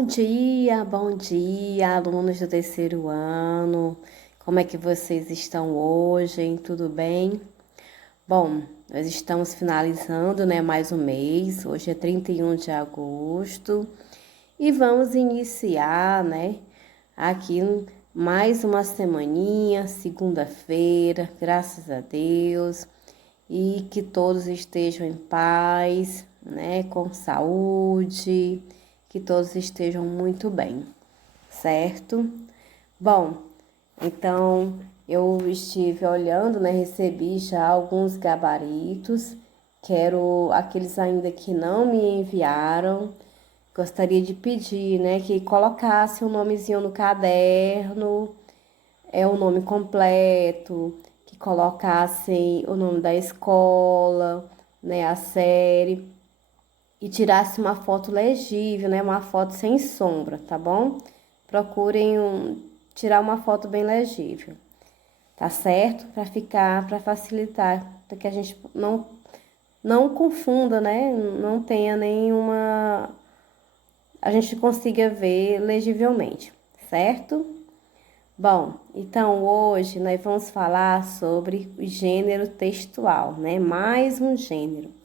Bom dia, alunos do terceiro ano. Como é que vocês estão hoje, hein? Tudo bem? Bom, nós estamos finalizando, né, mais um mês. Hoje é 31 de agosto e vamos iniciar, né, aqui mais uma semaninha, segunda-feira, graças a Deus. E que todos estejam em paz, né, com saúde, que todos estejam muito bem, certo? Bom, então eu estive olhando, né, recebi já alguns gabaritos, quero aqueles ainda que não me enviaram, gostaria de pedir, né, que colocasse o nomezinho no caderno, o nome completo, que colocassem o nome da escola, né, a série, e tirasse uma foto legível, né, uma foto sem sombra, tá bom? Procurem tirar uma foto bem legível, tá certo? Para facilitar, para que a gente não confunda, né, não tenha nenhuma, a gente consiga ver legivelmente, certo? Bom, então hoje nós vamos falar sobre o gênero textual, né? Mais um gênero.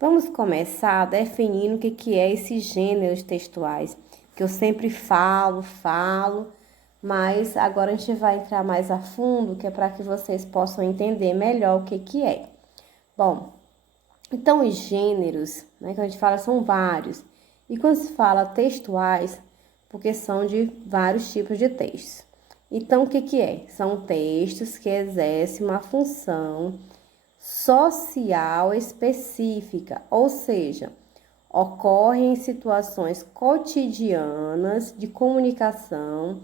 Vamos começar definindo o que é esses gêneros textuais, que eu sempre falo, mas agora a gente vai entrar mais a fundo, que é para que vocês possam entender melhor o que é. Bom, então os gêneros, né, que a gente fala são vários, e quando se fala textuais, porque são de vários tipos de textos. Então, o que é? São textos que exercem uma função social específica, ou seja, ocorrem em situações cotidianas de comunicação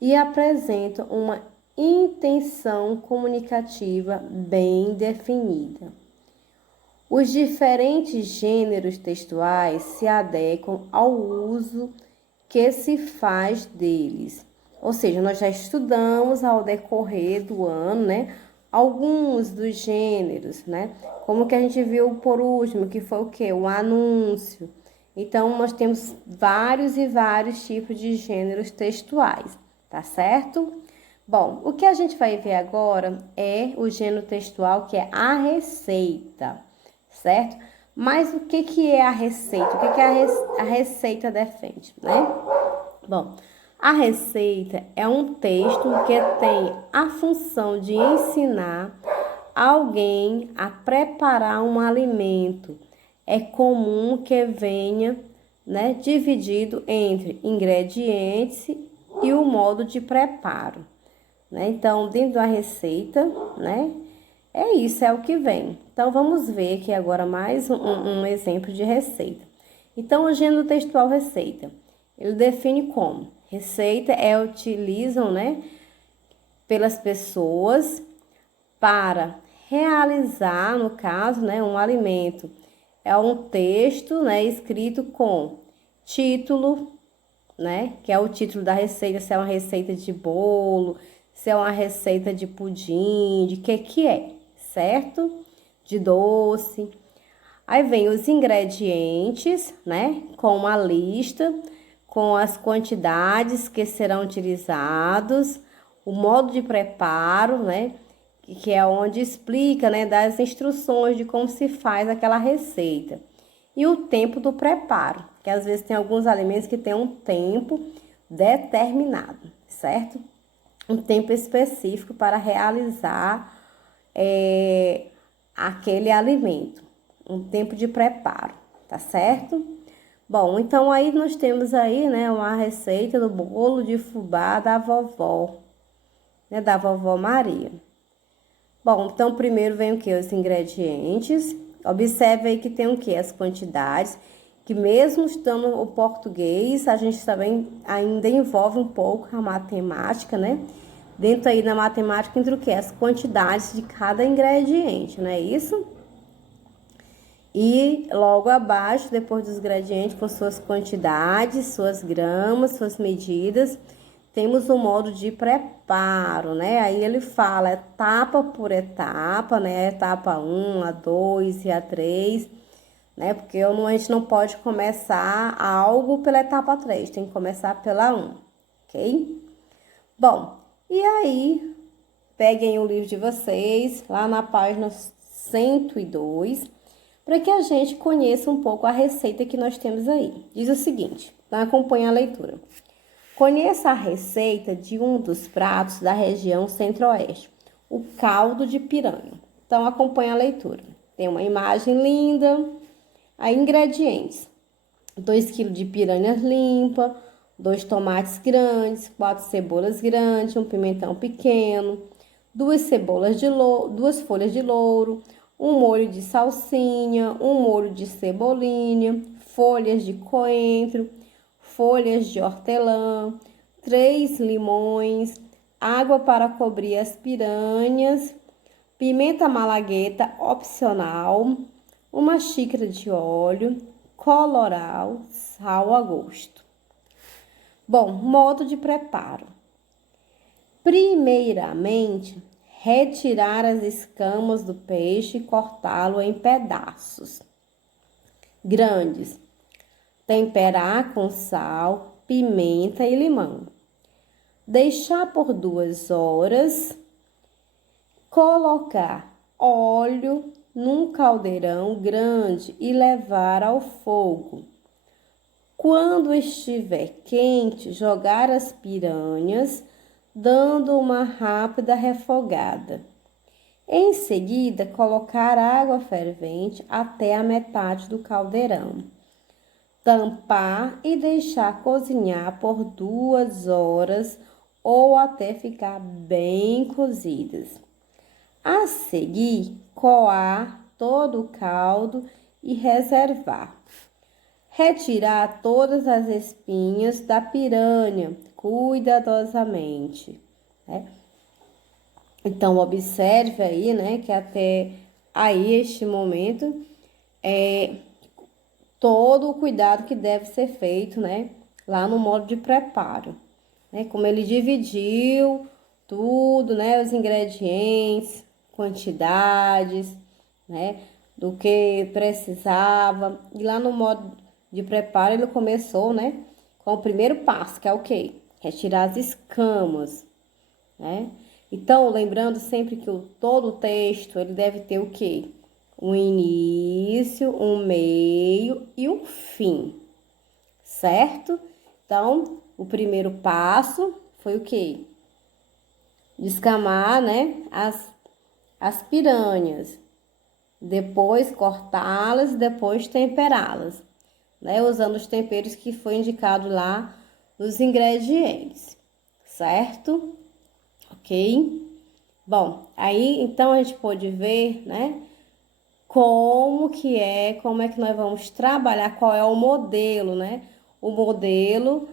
e apresentam uma intenção comunicativa bem definida. Os diferentes gêneros textuais se adequam ao uso que se faz deles. Ou seja, nós já estudamos ao decorrer do ano, né, alguns dos gêneros, né? Como que a gente viu por último, que foi o quê? O anúncio. Então, nós temos vários e vários tipos de gêneros textuais, tá certo? Bom, o que a gente vai ver agora é o gênero textual, que é a receita, certo? Mas o que é a receita? O que a receita defende, né? Bom, a receita é um texto que tem a função de ensinar alguém a preparar um alimento. É comum que venha, né, dividido entre ingredientes e o modo de preparo, né? Então, dentro da receita, né, é isso, é o que vem. Então, vamos ver aqui agora mais um exemplo de receita. Então, o gênero textual receita, ele define como receita utilizam, né, pelas pessoas para realizar, no caso, né, um alimento. É um texto, né, escrito com título, né, que é o título da receita, se é uma receita de bolo, se é uma receita de pudim, de que é, certo? De doce. Aí vem os ingredientes, né, com uma lista, com as quantidades que serão utilizados, o modo de preparo, né, que é onde explica, né, das instruções de como se faz aquela receita. E o tempo do preparo, que às vezes tem alguns alimentos que tem um tempo determinado, certo? Um tempo específico para realizar aquele alimento, um tempo de preparo, tá certo? Bom, então aí nós temos aí, né, uma receita do bolo de fubá da vovó, né, da vovó Maria. Bom, então primeiro vem o que? Os ingredientes. Observe aí que tem o que? As quantidades, que mesmo estando o português, a gente também ainda envolve um pouco a matemática, né? Dentro aí da matemática, entre o que? As quantidades de cada ingrediente, não é isso? E logo abaixo, depois dos gradientes, com suas quantidades, suas gramas, suas medidas, temos o modo de preparo, né? Aí ele fala etapa por etapa, né? Etapa 1, a 2 e a 3. né? Porque a gente não pode começar algo pela etapa 3, tem que começar pela 1, ok? Bom, e aí, peguem o livro de vocês, lá na página 102, para que a gente conheça um pouco a receita que nós temos aí. Diz o seguinte, então acompanha a leitura. Conheça a receita de um dos pratos da região centro-oeste, o caldo de piranha. Então, acompanha a leitura. Tem uma imagem linda. Aí, ingredientes. 2 kg de piranhas limpa, 2 tomates grandes, 4 cebolas grandes, um pimentão pequeno, 2 cebolas de louro, 2 folhas de louro, um molho de salsinha, um molho de cebolinha, folhas de coentro, folhas de hortelã, 3 limões, água para cobrir as piranhas, pimenta malagueta opcional, uma xícara de óleo, colorau, sal a gosto. Bom, modo de preparo. Primeiramente, retirar as escamas do peixe e cortá-lo em pedaços grandes. Temperar com sal, pimenta e limão. Deixar por 2 horas. Colocar óleo num caldeirão grande e levar ao fogo. Quando estiver quente, jogar as piranhas, dando uma rápida refogada. Em seguida, colocar água fervente até a metade do caldeirão. Tampar e deixar cozinhar por 2 horas ou até ficar bem cozidas. A seguir, coar todo o caldo e reservar. Retirar todas as espinhas da piranha cuidadosamente, né? Então, observe aí, né, que até aí, este momento, todo o cuidado que deve ser feito, né, lá no modo de preparo, né? Como ele dividiu tudo, né, os ingredientes, quantidades, né, do que precisava. E lá no modo de preparo ele começou, né, com o primeiro passo, que é o quê? Retirar as escamas, né? Então, lembrando sempre que todo o texto, ele deve ter o quê? Um início, um meio e um fim, certo? Então, o primeiro passo foi o quê? Descamar, né, as piranhas, depois cortá-las, depois temperá-las, né, usando os temperos que foi indicado lá nos ingredientes, certo? Ok? Bom, aí então a gente pode ver, né, como é que nós vamos trabalhar, qual é o modelo, né? O modelo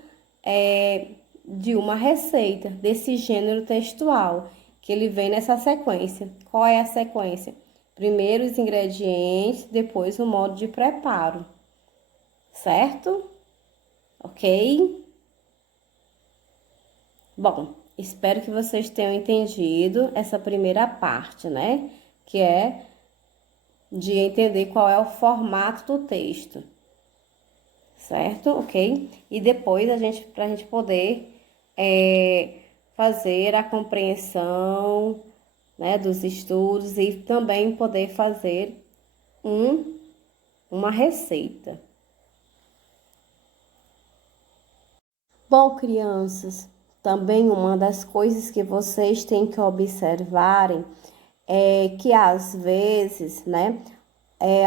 é de uma receita desse gênero textual, que ele vem nessa sequência. Qual é a sequência? Primeiro os ingredientes, depois o modo de preparo, certo? Ok? Bom, espero que vocês tenham entendido essa primeira parte, né? Que é de entender qual é o formato do texto, certo? Ok? E depois pra gente poder fazer a compreensão, né, dos estudos e também poder fazer uma receita. Bom, crianças, também uma das coisas que vocês têm que observarem é que às vezes, né,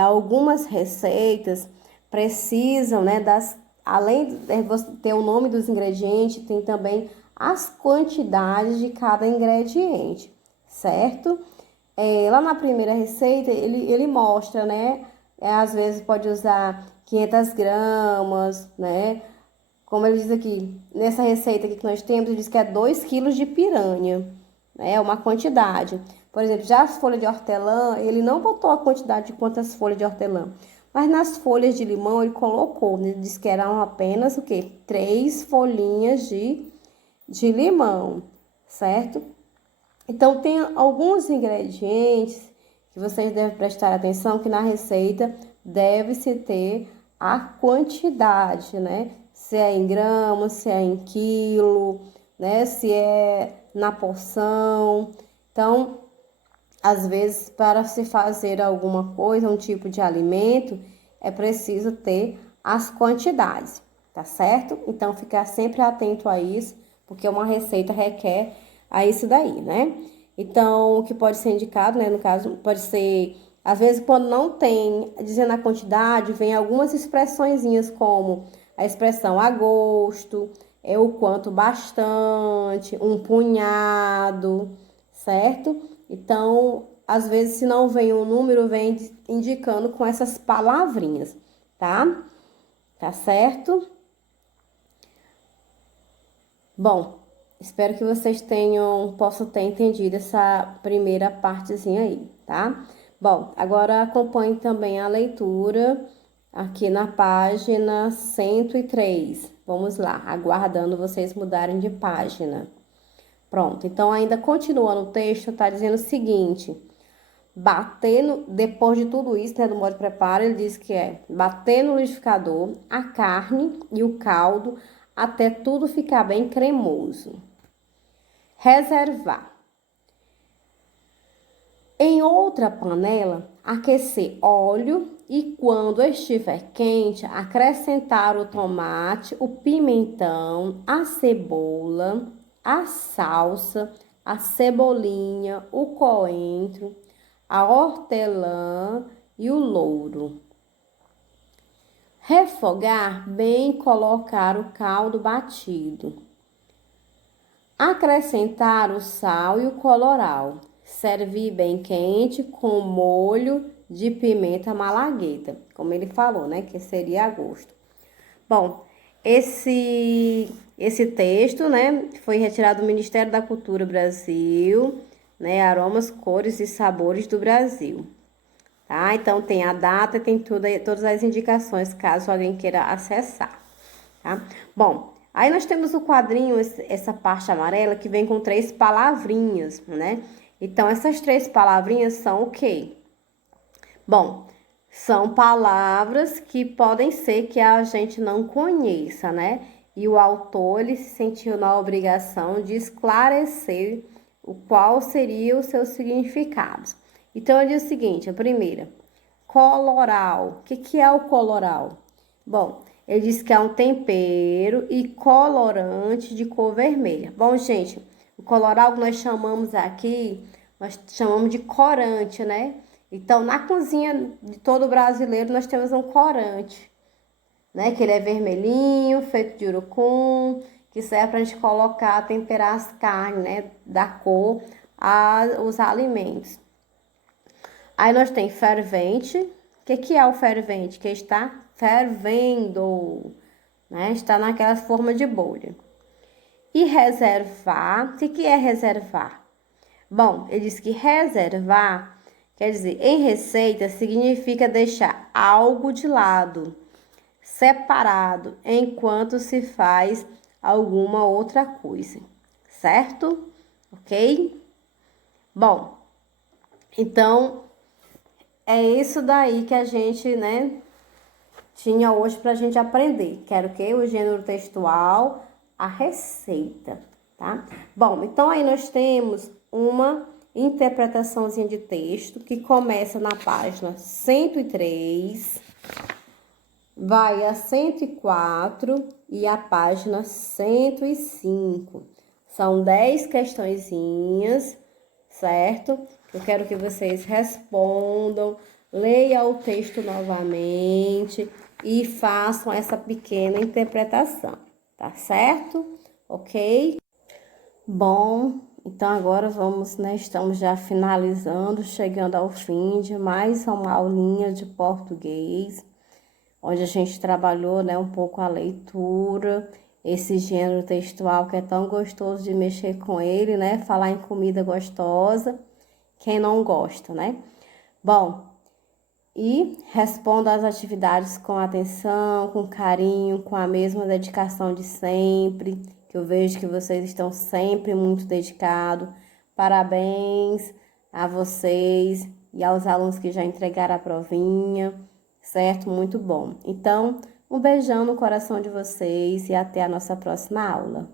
algumas receitas precisam, né, além de você ter o nome dos ingredientes, tem também as quantidades de cada ingrediente, certo? Lá na primeira receita, ele mostra, né, às vezes pode usar 500 gramas, né? Como ele diz aqui, nessa receita aqui que nós temos, ele diz que é 2 quilos de piranha, né? É uma quantidade. Por exemplo, já as folhas de hortelã, ele não botou a quantidade de quantas folhas de hortelã. Mas nas folhas de limão ele colocou, ele disse que eram apenas o quê? 3 folhinhas de limão, certo? Então, tem alguns ingredientes que vocês devem prestar atenção, que na receita deve-se ter a quantidade, né? Se é em gramas, se é em quilo, né? Se é na porção. Então, às vezes, para se fazer alguma coisa, um tipo de alimento, é preciso ter as quantidades, tá certo? Então, ficar sempre atento a isso, porque uma receita requer a isso daí, né? Então, o que pode ser indicado, né? No caso, pode ser, às vezes, quando não tem, dizendo a quantidade, vem algumas expressõezinhas como a expressão a gosto, é o quanto bastante, um punhado, certo? Então, às vezes, se não vem um número, vem indicando com essas palavrinhas, tá? Tá certo? Bom, espero que vocês possam ter entendido essa primeira partezinha aí, tá? Bom, agora acompanhe também a leitura aqui na página 103. Vamos lá, aguardando vocês mudarem de página. Pronto, então ainda continuando o texto, tá dizendo o seguinte: bater depois de tudo isso, né, do modo de preparo, ele diz que é bater no liquidificador a carne e o caldo até tudo ficar bem cremoso. Reservar. Em outra panela, aquecer óleo e, quando estiver quente, acrescentar o tomate, o pimentão, a cebola, a salsa, a cebolinha, o coentro, a hortelã e o louro. Refogar bem e colocar o caldo batido. Acrescentar o sal e o colorau. Servir bem quente com molho de pimenta malagueta, como ele falou, né, que seria a gosto. Bom, esse texto, né, foi retirado do Ministério da Cultura Brasil, né, aromas, cores e sabores do Brasil. Tá? Então tem a data e tem todas as indicações, caso alguém queira acessar, tá? Bom, aí nós temos o quadrinho, essa parte amarela, que vem com 3 palavrinhas, né? Então, essas 3 palavrinhas são o quê? Bom, são palavras que podem ser que a gente não conheça, né? E o autor, ele se sentiu na obrigação de esclarecer o qual seria o seu significado. Então, eu digo o seguinte, a primeira, coloral. O que é o coloral? Bom, ele diz que é um tempero e colorante de cor vermelha. Bom, gente, o coloral que nós chamamos aqui, nós chamamos de corante, né? Então, na cozinha de todo brasileiro, nós temos um corante, né? Que ele é vermelhinho, feito de urucum, que serve para a gente colocar, temperar as carnes, né? Dar cor aos alimentos. Aí nós tem fervente. O que é o fervente? Que está fervendo, né? Está naquela forma de bolha. E reservar. O que é reservar? Bom, ele diz que reservar, quer dizer, em receita, significa deixar algo de lado, separado, enquanto se faz alguma outra coisa, certo? Ok? Bom, então, é isso daí que a gente, né, tinha hoje pra gente aprender. Quero que o gênero textual, a receita, tá? Bom, então aí nós temos uma interpretaçãozinha de texto que começa na página 103, vai a 104 e a página 105. São 10 questõezinhas, certo? Eu quero que vocês respondam, leiam o texto novamente e façam essa pequena interpretação, tá certo? Ok? Bom, então agora vamos, né? Estamos já finalizando, chegando ao fim de mais uma aulinha de português, onde a gente trabalhou, né, um pouco a leitura, esse gênero textual que é tão gostoso de mexer com ele, né? Falar em comida gostosa, quem não gosta, né? Bom, e responda às atividades com atenção, com carinho, com a mesma dedicação de sempre, que eu vejo que vocês estão sempre muito dedicados. Parabéns a vocês e aos alunos que já entregaram a provinha, certo? Muito bom. Então, um beijão no coração de vocês e até a nossa próxima aula.